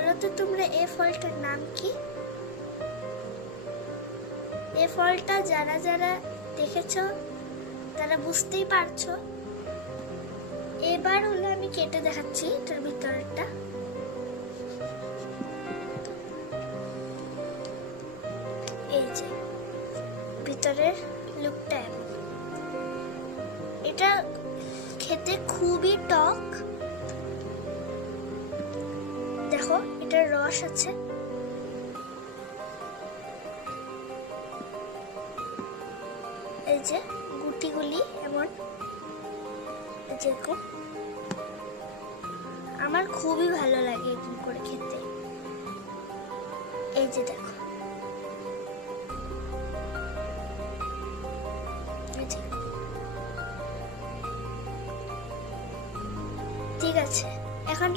বলো তো তোমরা এই ফলটার নাম কি? এই ফলটা যারা যারা দেখেছো তারা বুঝতেই পারছো। এবার হলো আমি কেটে দেখাচ্ছি এটার ভিতরটা। এই যে ভিতরের লুকটা এমন। এটা খেতে খুবই টক। দেখো এটার রস আছে। এই যে গুটিগুলি এমন যেরকম। আমার খুবই ভালো লাগে এরকম করে খেতে। এই যে দেখো, ঠিক আছে। এখন